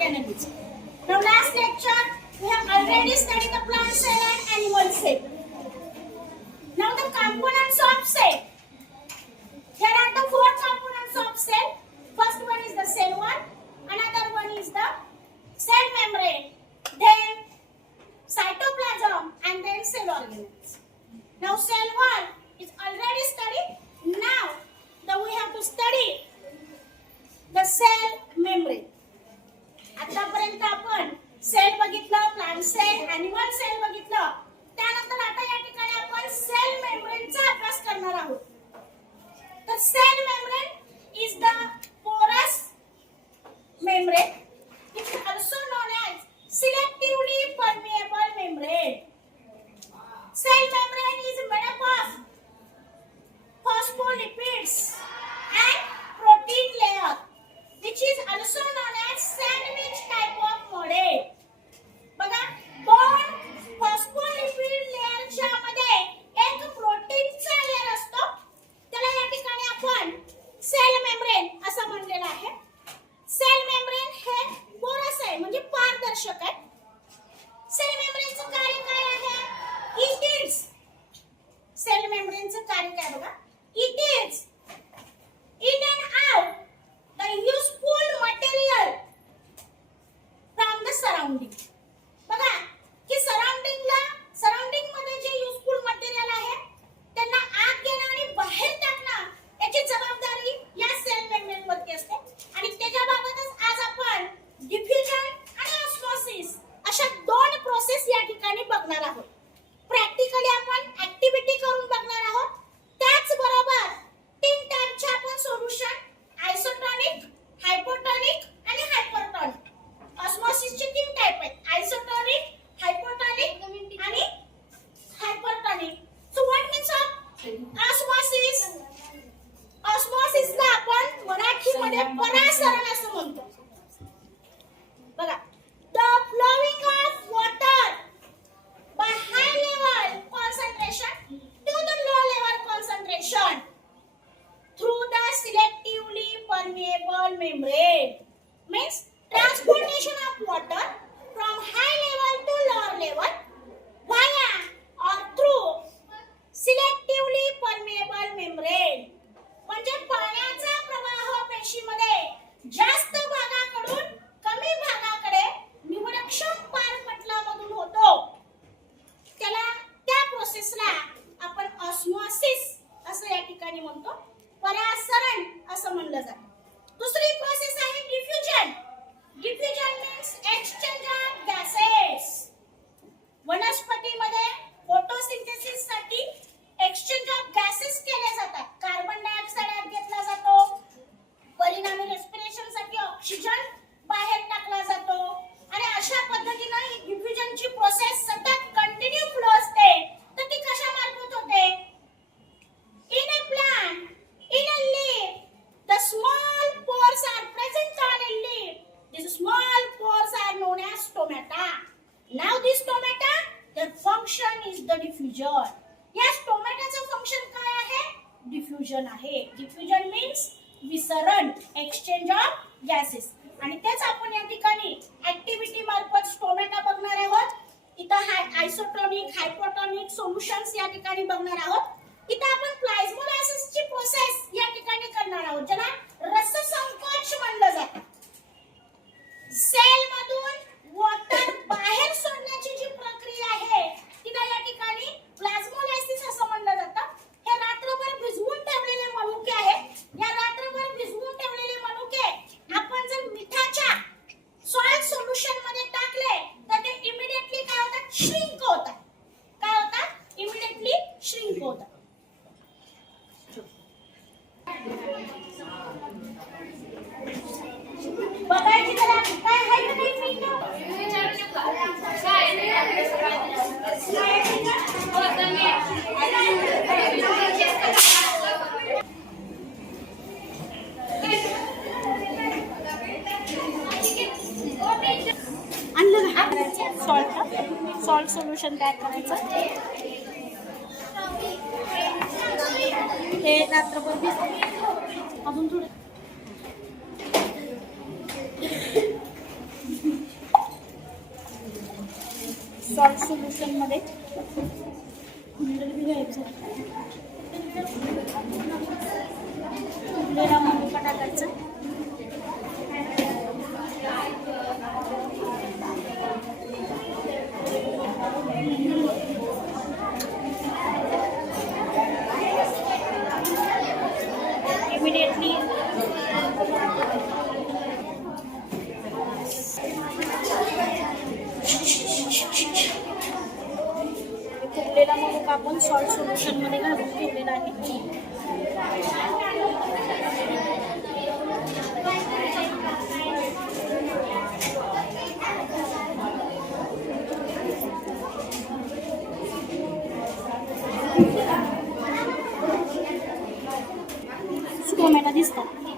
organelles. Now last lecture we have already studied the plant cell and animal cell. Now the components of cell. Here are the four components of cell. First one is the cell wall, another one is the cell membrane, then cytoplasm, and then cell organelles. Now cell wall is already studied. Now we have to study the cell membrane. आतापर्यंत आपण sale बघितलं, plant sale, animal sale बघितलं. त्यानंतर आता या ठिकाणी आपण sale मेम्ब्रेनचा अभ्यास करणार आहोत. तर cell membrane is the porous membrane. It is also known as selectively permeable membrane. Cell membrane is made up of phospholipids and protein layer, which is also known as sandwich type of model. बघा, दोन phospholipid लेयरच्या मध्ये एक प्रोटीनचा layer असतो. त्याला या ठिकाणी आपण सेल मेम्ब्रेन असं म्हणलेलं आहे. सेल मेम्ब्रेन हे पोरस आहे, म्हणजे पारदर्शक आहे. सेल मेम्ब्रेनचं कार्य काय आहे? इट इज सेल मेम्ब्रेनचं कार्य काय बघा? It is in and out the useful material from the surrounding. बघा की सराउंडिंग मध्ये जे युजफुल मटेरियल आहे त्यांना आत घेणं आणि बाहेर टाकणं याची जबाबदारी या सेल मेम्ब्रेन वरती असते. आणि त्याच्याबाबतच आज आपण डिफ्युजन आणि ऑस्मोसिस अशा दोन प्रोसेस या ठिकाणी बघणार आहोत. प्रॅक्टिकली आपण ऍक्टिव्हिटी करून बघणार आहोत. त्याचबरोबर तीन टाइपचे आपण सोल्युशन, आयसोटोनिक, हायपोटोनिक आणि हायपरटोनिक. ऑस्मोसिसचे तीन टाइप आहेत, आयसोटोनिक, हायपोटोनिक आणि hypertonic. So what means of osmosis? ऑस्मोसिसला आपण मराठीमध्ये परासरण असं म्हणतो. बघा, the flowing of water by high level concentration to the low level concentration through the selectively permeable membrane. Means transportation of water from high level to lower level via or through selectively permeable membrane. म्हणजे पाण्याचा प्रवाह पेशीमध्ये जास्त भागाकडून कमी भागाकडे निवडक्षम पारपटलामधून होतो. त्या प्रोसेसला आपण ऑस्मोसिस असं या ठिकाणी म्हणतो. परासरण असं म्हणलं जातं. दुसरी प्रोसेस आहे diffusion. Diffusion means exchange of gases. वनस्पतीमध्ये फोटोसिंथेसिस साठी एक्सचेंज ऑफ गॅसेस केले जातात. कार्बन डायऑक्साइड आत घेतला जातो, परिणामी रेस्पिरेशन साठी ऑक्सिजन बाहेर टाकला जातो. आणि अशा पद्धतीने ही डिफ्युजनची प्रोसेस सतत कंटिन्यू फ्लो असते. तर ती कशा मार्फत होते? In a plant, in a leaf, the small pores are present on a leaf. These small pores are known as stomata. Now this stomata, their function is the diffusion. या स्टोमॅटाचं function काय आहे? Diffusion आहे. Diffusion means विसरण, exchange of gases. आणि तेच आपण या ठिकाणी ऍक्टिव्हिटी मार्फत स्टोमॅटा बघणार आहोत. इथं आयसोटोनिक, हायपोटोनिक सोल्युशन्स या ठिकाणी बघणार आहोत. इथं आपण प्लाझ्मोलायसिसची प्रोसेस या ठिकाणी करणार आहोत, ज्याला रससंकोच म्हणलं जातं. सेल मधून वॉटर बाहेर सोडण्याची जी प्रक्रिया आहे तिला या ठिकाणी प्लाझ्मोलायसिस असं म्हणलं जातं. हे रात्रभर भिजवून ठेवलेले मनुके आहेत. या रात्रभर भिजवून ठेवलेले मनुके आपण जर मिठाच्या सॉइल सोल्युशन मध्ये टाकले तर ते इमिडिएटली काय होतात? श्रिंक होतात. काय होतात? इमिडिएटली श्रिंक होतात. बघायची तर काय आहे का नाही मिनिटं? सॉल्ट सोल्युशन तयार करायचं. हे रात्रभर अजून थोडं सॉल्ट सोल्युशनमध्ये तुरलेला मनुका टाकायचा. इमिडिएटली तुरलेला मनुका आपण सॉल्ट सोल्युशनमध्ये घालून ठेवलेला आहे. टोमॅटो दिसतात.